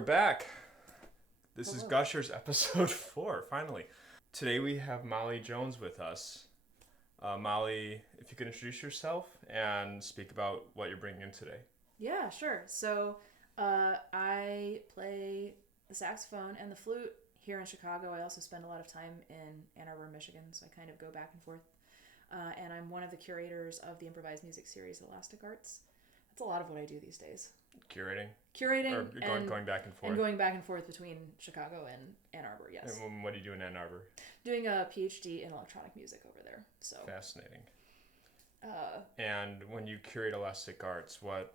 we're back. This is Hello. Gushers episode 4, finally. Today we have Molly Jones with us. Molly, if you could introduce yourself and speak about what you're bringing in today. Yeah, sure. So I play the saxophone and the flute here in Chicago. I also spend a lot of time in Ann Arbor, Michigan, so I kind of go back and forth. And I'm one of the curators of the improvised music series Elastic Arts. That's a lot of what I do these days. Curating? Curating Or going back and forth? And going back and forth between Chicago and Ann Arbor, yes. And what do you do in Ann Arbor? Doing a PhD in electronic music over there. So Fascinating. And when you curate Elastic Arts, what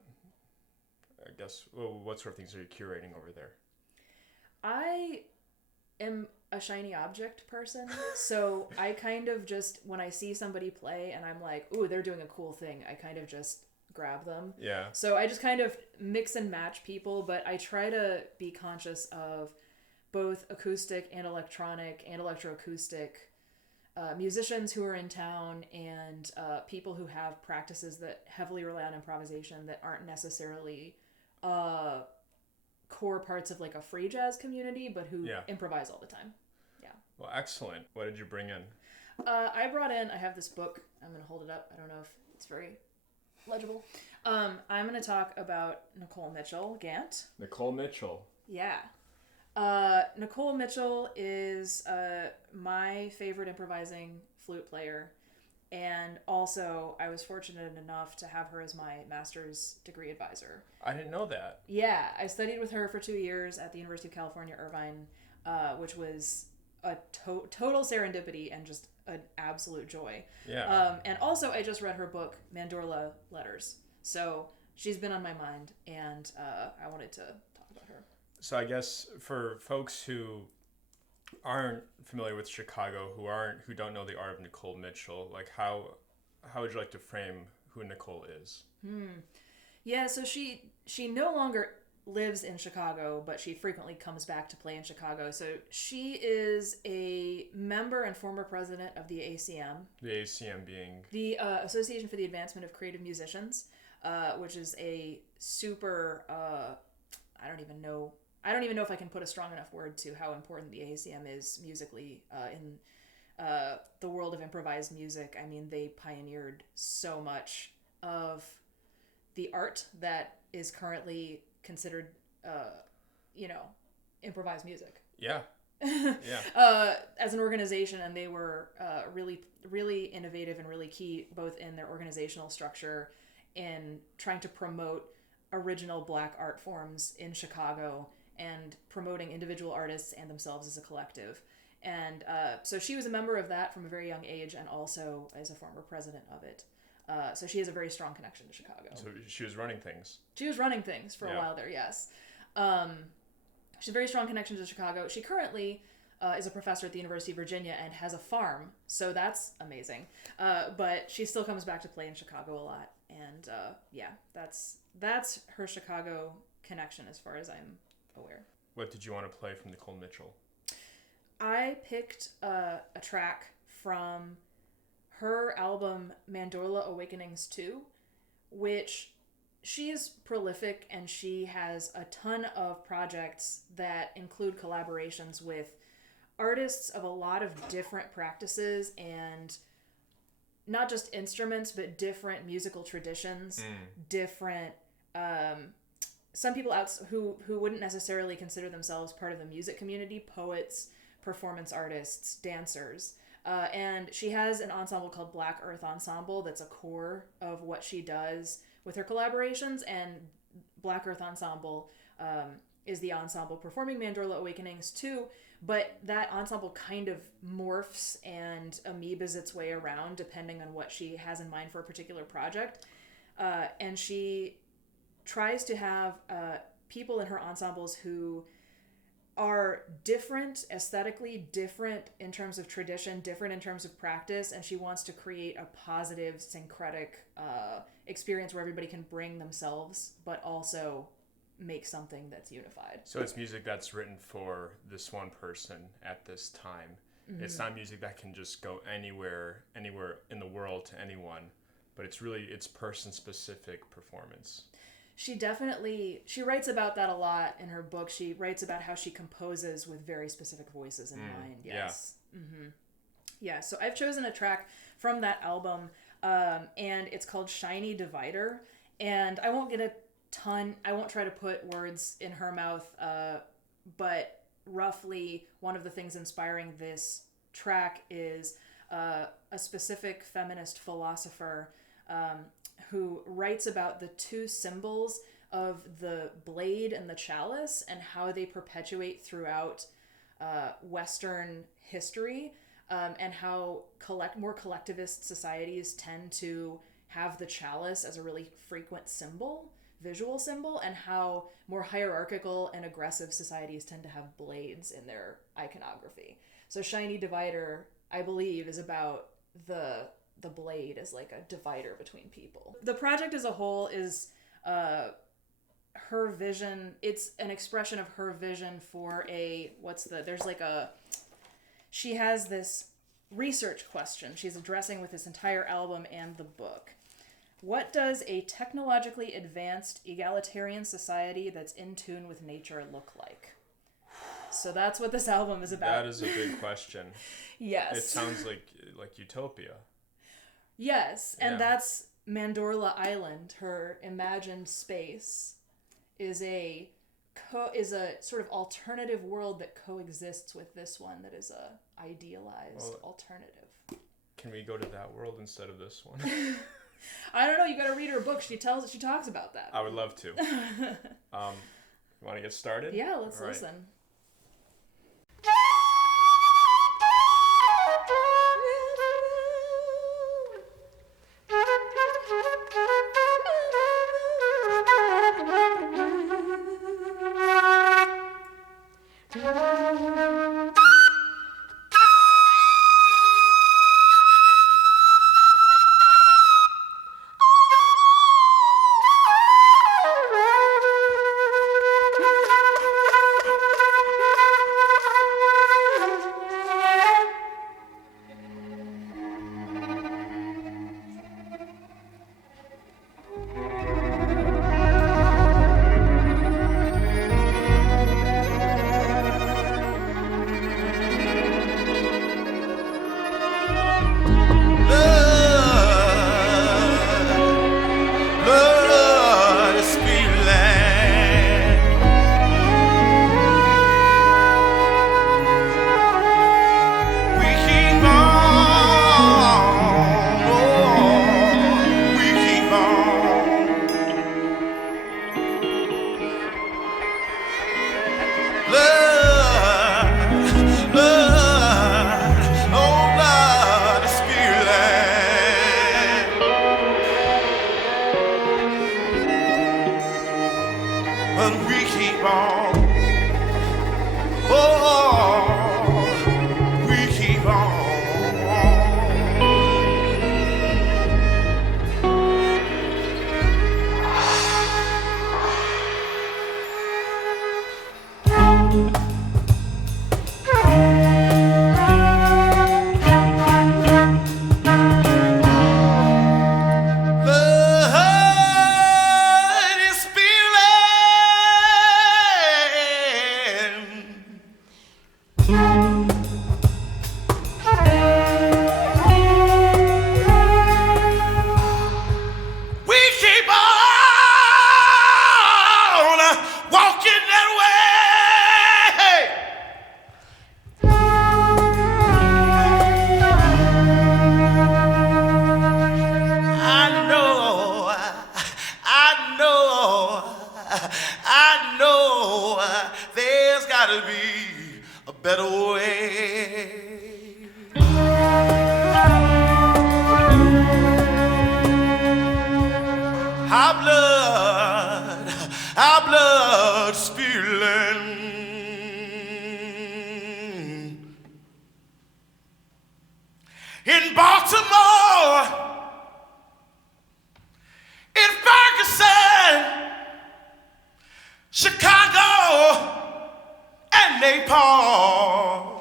sort of things are you curating over there? I am a shiny object person, so I kind of just, when I see somebody play and I'm like, ooh, they're doing a cool thing, I kind of just grab them. Yeah. So I just kind of mix and match people, but I try to be conscious of both acoustic and electronic and electroacoustic musicians who are in town and people who have practices that heavily rely on improvisation that aren't necessarily core parts of like a free jazz community, but who improvise all the time. Yeah. Well, excellent. What did you bring in? I have this book. I'm going to hold it up. I don't know if it's very legible. I'm going to talk about Nicole Mitchell Gantt. Nicole Mitchell. Yeah. Nicole Mitchell is my favorite improvising flute player. And also, I was fortunate enough to have her as my master's degree advisor. I didn't know that. Yeah, I studied with her for 2 years at the University of California, Irvine, which was a total serendipity and just an absolute joy. Yeah. And also, I just read her book, Mandorla Letters. So she's been on my mind, and I wanted to talk about her. So I guess for folks who aren't familiar with Chicago, who don't know the art of Nicole Mitchell, like how would you like to frame who Nicole is? Yeah, so she no longer lives in Chicago, but she frequently comes back to play in Chicago. So she is a member and former president of the ACM. The ACM being? The Association for the Advancement of Creative Musicians, which is a super, I don't even know if I can put a strong enough word to how important the ACM is musically in the world of improvised music. I mean, they pioneered so much of the art that is currently considered, improvised music. Yeah. Yeah. As an organization, and they were really, really innovative and really key both in their organizational structure in trying to promote original Black art forms in Chicago and promoting individual artists and themselves as a collective. And so she was a member of that from a very young age and also as a former president of it. So she has a very strong connection to Chicago. So she was running things. She was running things for a while there, yes. She has a very strong connection to Chicago. She currently is a professor at the University of Virginia and has a farm, so that's amazing. But she still comes back to play in Chicago a lot. And that's her Chicago connection as far as I'm aware. What did you want to play from Nicole Mitchell? I picked a track from her album Mandorla Awakening II, which she is prolific and she has a ton of projects that include collaborations with artists of a lot of different practices and not just instruments, but different musical traditions, different some people who wouldn't necessarily consider themselves part of the music community, poets, performance artists, dancers. And she has an ensemble called Black Earth Ensemble that's a core of what she does with her collaborations. And Black Earth Ensemble is the ensemble performing Mandorla Awakenings II, but that ensemble kind of morphs and amoebas its way around depending on what she has in mind for a particular project. And she tries to have people in her ensembles who are different aesthetically, different in terms of tradition, different in terms of practice, and she wants to create a positive, syncretic experience where everybody can bring themselves, but also make something that's unified. So it's music that's written for this one person at this time. Mm-hmm. It's not music that can just go anywhere in the world to anyone, but it's person-specific performance. She writes about that a lot in her book. She writes about how she composes with very specific voices in mind. Yes. Yeah. Mm-hmm. Yeah. So I've chosen a track from that album, and it's called Shiny Divider. And I won't try to put words in her mouth, but roughly one of the things inspiring this track is a specific feminist philosopher who writes about the two symbols of the blade and the chalice and how they perpetuate throughout Western history, and how more collectivist societies tend to have the chalice as a really frequent visual symbol, and how more hierarchical and aggressive societies tend to have blades in their iconography. So Shiny Divider, I believe, is about the blade as like a divider between people. The project as a whole is her vision. It's an expression of her vision for she has this research question she's addressing with this entire album and the book. What does a technologically advanced egalitarian society that's in tune with nature look like? So that's what this album is about. That is a big question. Yes. It sounds like utopia. Yes, and that's Mandorla Island. Her imagined space is a sort of alternative world that coexists with this one that is a idealized alternative. Can we go to that world instead of this one? I don't know. You got to read her book. She talks about that. I would love to. You want to get started? Yeah, let's listen. Our blood spilling. In Baltimore, in Ferguson, Chicago, and Naples.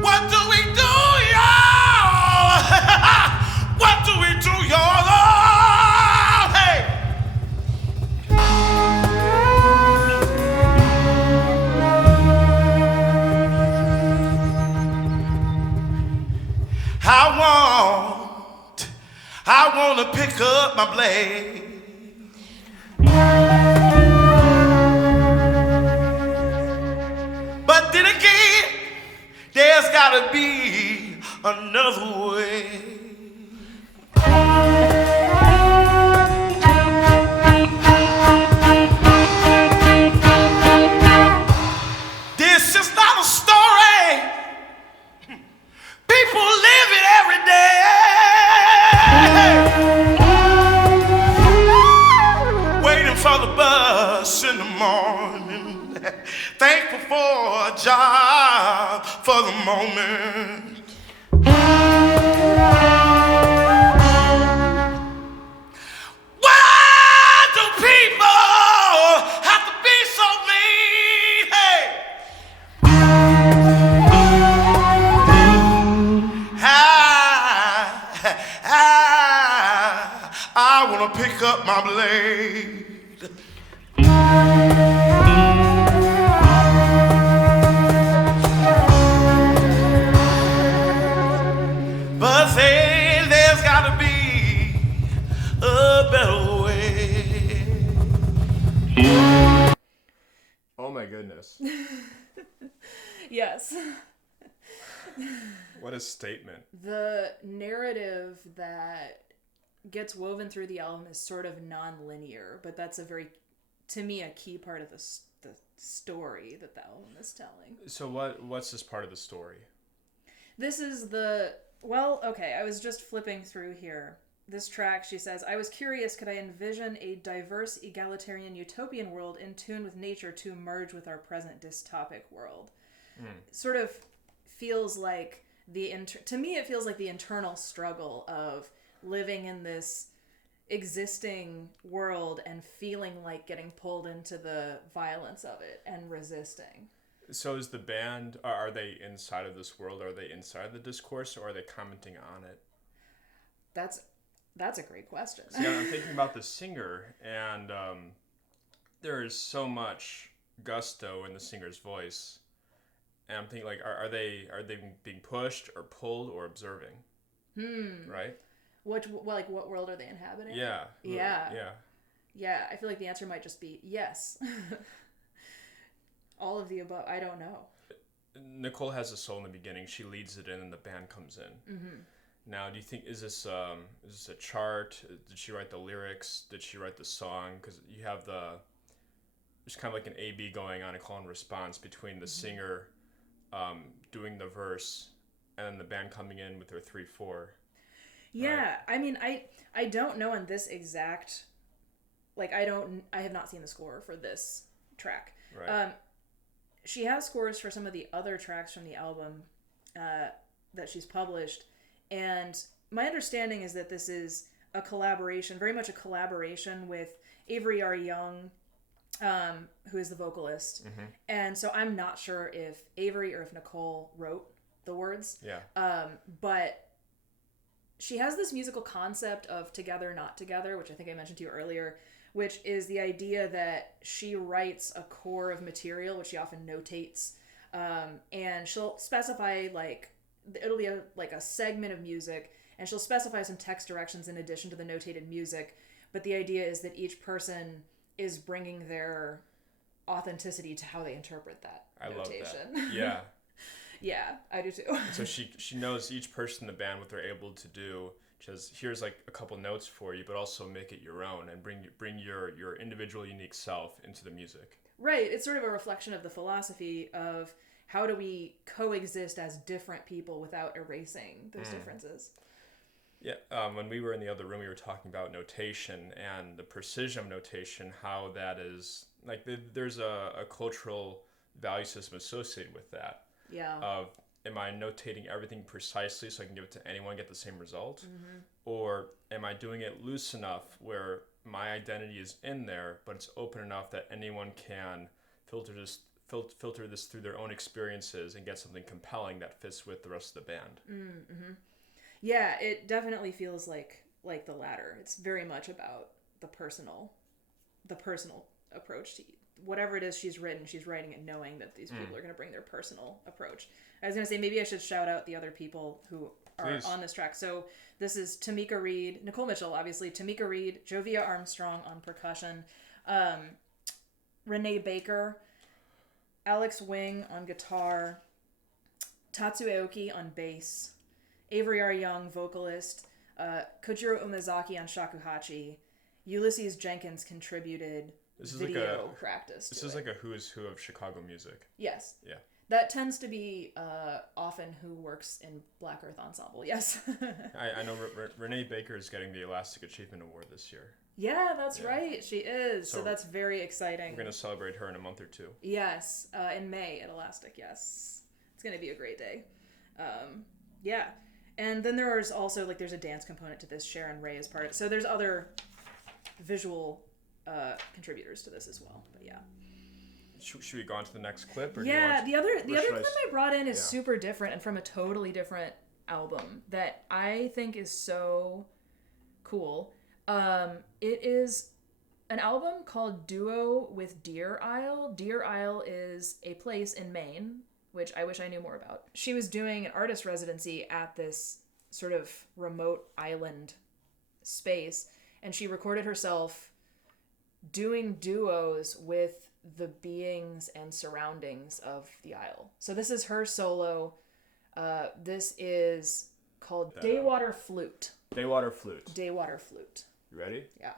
What do we do I wanna pick up my blade. But then again, there's gotta be another way. This is not a story. People live it every day. Waiting for the bus in the morning. Thankful for a job for the moment. Why do people have to be so mean? Hey! I wanna pick up my blade. But then there's gotta be a better way. Oh my goodness. Yes. What a statement. The narrative that gets woven through the album is sort of non-linear, but that's to me, a key part of the story that the album is telling. So what's this part of the story? This is I was just flipping through here. This track, she says, I was curious, could I envision a diverse, egalitarian, utopian world in tune with nature to merge with our present dystopic world? Sort of feels like to me, it feels like the internal struggle of living in this existing world and feeling like getting pulled into the violence of it and resisting. So is the band, are they inside of this world? Are they inside the discourse, or are they commenting on it? That's a great question. See, I'm thinking about the singer, and there is so much gusto in the singer's voice. And I'm thinking, like, are they being pushed or pulled or observing? Right? What world are they inhabiting? Yeah. Yeah, I feel like the answer might just be yes. All of the above. I don't know. Nicole has a solo in the beginning. She leads it in, and the band comes in. Now, do you think, is this a chart? Did she write the lyrics? Did she write the song? Because you have there's kind of like an A-B going on, a call and response between the singer doing the verse and then the band coming in with their 3/4. Yeah, right? I mean, I don't know on this exact, like, I have not seen the score for this track. Right. She has scores for some of the other tracks from the album that she's published, and my understanding is that this is a collaboration, very much a collaboration with Avery R. Young, who is the vocalist. And so I'm not sure if Avery or if Nicole wrote the words. Yeah. But she has this musical concept of together, not together, which I think I mentioned to you earlier, which is the idea that she writes a core of material, which she often notates, and she'll specify, like, it'll be a segment of music, and she'll specify some text directions in addition to the notated music, but the idea is that each person is bringing their authenticity to how they interpret that notation. Love that. Yeah. Yeah, I do too. So she knows each person in the band, what they're able to do. Just here's like a couple notes for you, but also make it your own and bring your individual unique self into the music. Right. It's sort of a reflection of the philosophy of how do we coexist as different people without erasing those differences. Yeah. When we were in the other room, we were talking about notation and the precision of notation, how that is like there's a cultural value system associated with that. Yeah. Am I notating everything precisely so I can give it to anyone and get the same result? Or am I doing it loose enough where my identity is in there, but it's open enough that anyone can filter this through their own experiences and get something compelling that fits with the rest of the band? Yeah, it definitely feels like the latter. It's very much about the personal approach to whatever it is she's written. She's writing it knowing that these people are going to bring their personal approach. I was going to say maybe I should shout out the other people who are on this track. So this is Tamika Reed, Nicole Mitchell, obviously, Tamika Reed, Jovia Armstrong on percussion, Renee Baker, Alex Wing on guitar, Tatsu Aoki on bass, Avery R. Young, vocalist, Kojiro Umezaki on shakuhachi, Ulysses Jenkins contributed video practice. This is like a who's who of Chicago music. Yes. Yeah. That tends to be often who works in Black Earth Ensemble, yes. I know Renee Baker is getting the Elastic Achievement Award this year. Yeah, that's right. She is. So that's very exciting. We're going to celebrate her in a month or two. Yes. In May at Elastic, yes. It's going to be a great day. Yeah. And then there's also, like, there's a dance component to this. Sharon Ray is part of it. So there's other visual contributors to this as well. But yeah. Should we go on to the next clip? Or yeah, the other clip I brought in is super different and from a totally different album that I think is so cool. It is an album called Duo with Deer Isle. Deer Isle is a place in Maine, which I wish I knew more about. She was doing an artist residency at this sort of remote island space, and she recorded herself doing duos with the beings and surroundings of the isle. So this is her solo. This is called Daywater Flute. Daywater Flute. Daywater Flute. You ready? Yeah.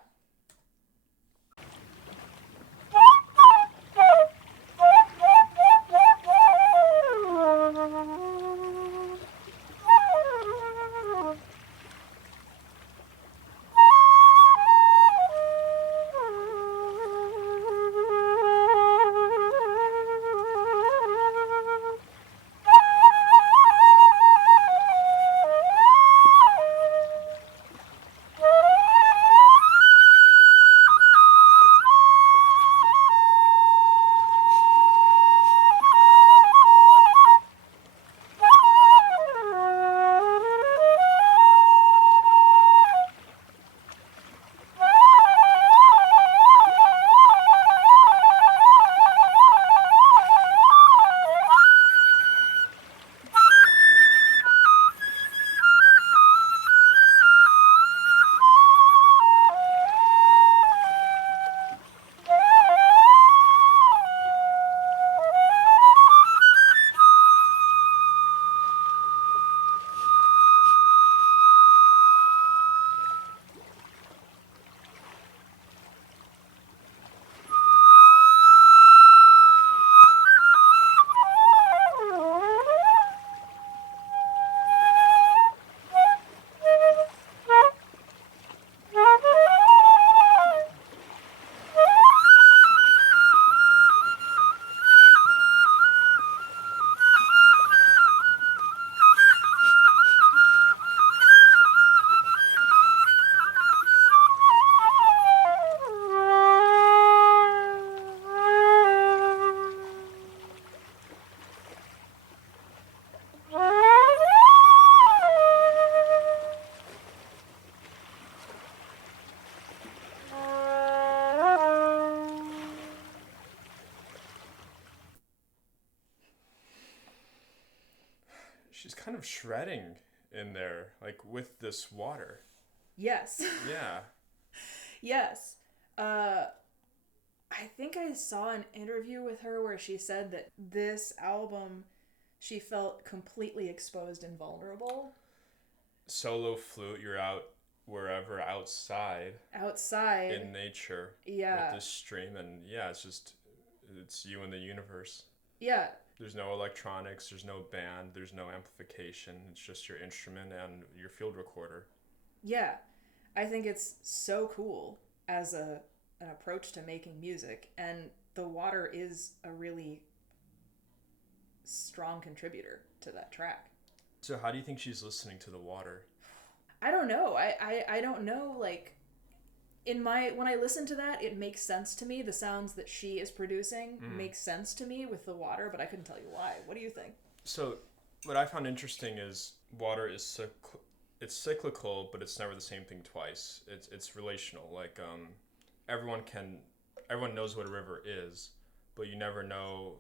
She's kind of shredding in there, like with this water. Yes. Yeah. Yes. I think I saw an interview with her where she said that this album she felt completely exposed and vulnerable. Solo flute, you're out wherever outside in nature. Yeah. With this stream, and yeah, it's you and the universe. Yeah. There's no electronics, there's no band, there's no amplification. It's just your instrument and your field recorder. Yeah. I think it's so cool as an approach to making music, and the water is a really strong contributor to that track. So how do you think she's listening to the water? I don't know. I don't know, like, when I listen to that, it makes sense to me. The sounds that she is producing make sense to me with the water, but I couldn't tell you why. What do you think? So what I found interesting is water is it's cyclical, but it's never the same thing twice. It's relational. Like everyone knows what a river is, but you never know.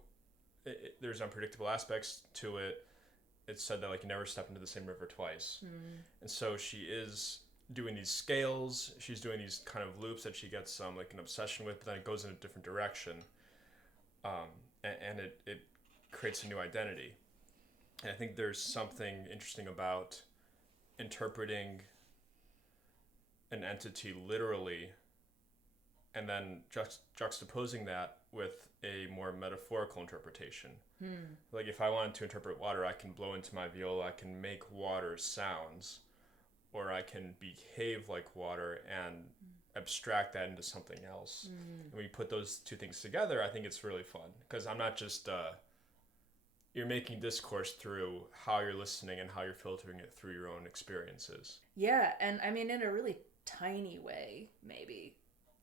There's unpredictable aspects to it. it's said that like you never step into the same river twice. And so she is doing these scales, she's doing these kind of loops that she gets like an obsession with, but then it goes in a different direction, and it creates a new identity. And I think there's something interesting about interpreting an entity literally and then juxtaposing that with a more metaphorical interpretation. Like if I wanted to interpret water, I can blow into my viola, I can make water sounds, or I can behave like water and abstract that into something else. And when you put those two things together, I think it's really fun, because I'm not just you're making discourse through how you're listening and how you're filtering it through your own experiences. Yeah, and I mean, in a really tiny way, maybe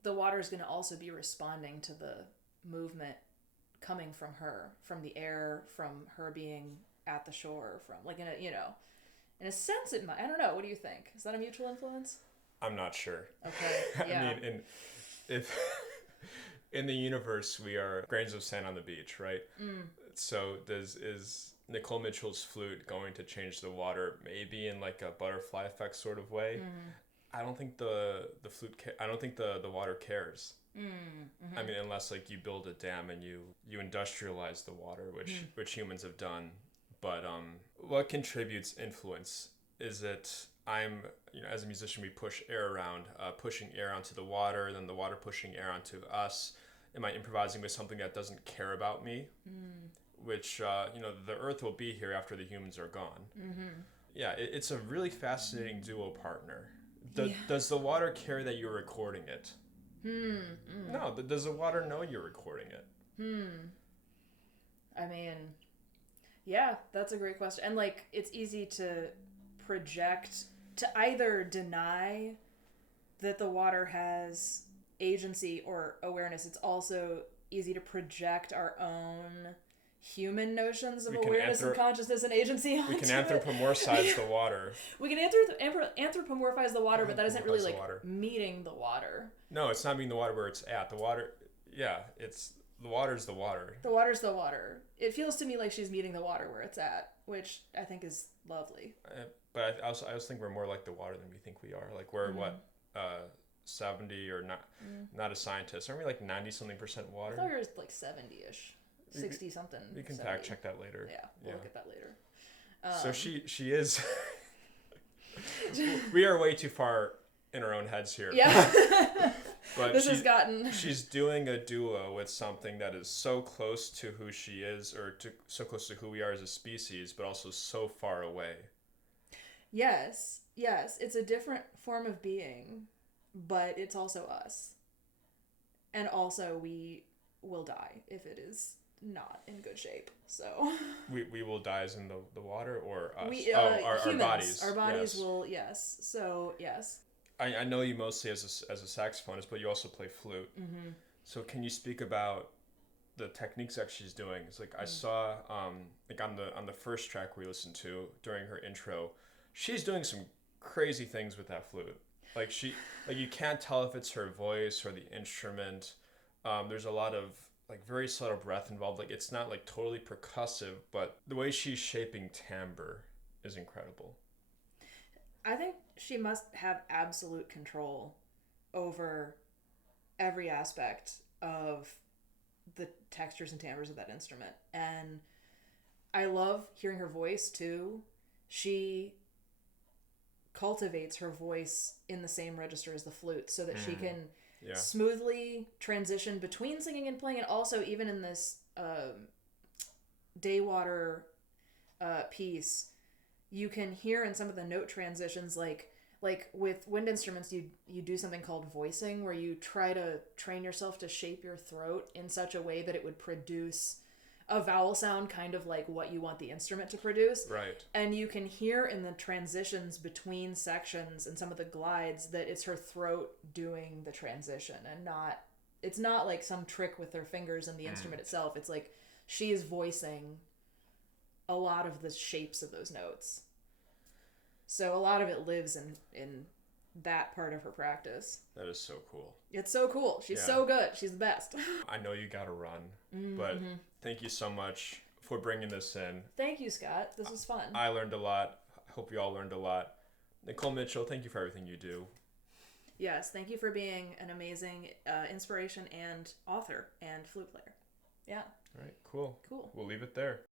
the water is going to also be responding to the movement coming from her, from the air, from her being at the shore, from like in a sense it might. I don't know. What do you think? Is that a mutual influence? I'm not sure. Okay. Yeah. I mean, in the universe, we are grains of sand on the beach, right? So is Nicole Mitchell's flute going to change the water? Maybe in like a butterfly effect sort of way. I don't think the flute. I don't think the water cares. I mean, unless like you build a dam and you industrialize the water, which humans have done. But what contributes influence is that as a musician, we push air around, pushing air onto the water, then the water pushing air onto us. Am I improvising with something that doesn't care about me? Which, the earth will be here after the humans are gone. Yeah, it's a really fascinating duo partner. Does the water care that you're recording it? No, does the water know you're recording it? I mean, yeah, that's a great question. And like, it's easy to project, to either deny that the water has agency or awareness. It's also easy to project our own human notions of awareness and consciousness and agency onto We can anthropomorphize the water. We can anthropomorphize the water, but that isn't really like meeting the water. No, it's not meeting the water where it's at. The water, it's the water's the water. The water's the water. It feels to me like she's meeting the water where it's at, which I think is lovely. But I also think we're more like the water than we think we are. Like we're 70 or not a scientist. Aren't we like 90-something% water? I thought it was like 70-ish. 60 something. We can 70. fact check that later. Yeah, we'll look at that later. So she is. We are way too far in our own heads here. Yeah. But she's doing a duo with something that is so close to who she is, or so close to who we are as a species, but also so far away. Yes, it's a different form of being, but it's also us. And also we will die if it is not in good shape. So we will die as in the water, or us? Our bodies. Our bodies will, yes. So yes. I know you mostly as a saxophonist, but you also play flute. So can you speak about the techniques that she's doing? It's like I saw like on the first track we listened to during her intro, she's doing some crazy things with that flute. Like you can't tell if it's her voice or the instrument. There's a lot of like very subtle breath involved. Like it's not like totally percussive, but the way she's shaping timbre is incredible. I think she must have absolute control over every aspect of the textures and timbres of that instrument. And I love hearing her voice too. She cultivates her voice in the same register as the flute so that she can smoothly transition between singing and playing. And also even in this daywater piece, you can hear in some of the note transitions, like with wind instruments, you do something called voicing, where you try to train yourself to shape your throat in such a way that it would produce a vowel sound kind of like what you want the instrument to produce. Right. And you can hear in the transitions between sections and some of the glides that it's her throat doing the transition, and it's not like some trick with her fingers and the instrument itself. It's like she is voicing a lot of the shapes of those notes. So a lot of it lives in that part of her practice. That is so cool. It's so cool. She's so good. She's the best. I know you gotta run, but thank you so much for bringing this in. Thank you, Scott. This was fun. I learned a lot. I hope you all learned a lot. Nicole Mitchell, thank you for everything you do. Yes, thank you for being an amazing inspiration and author and flute player. Yeah. All right, cool. Cool. We'll leave it there.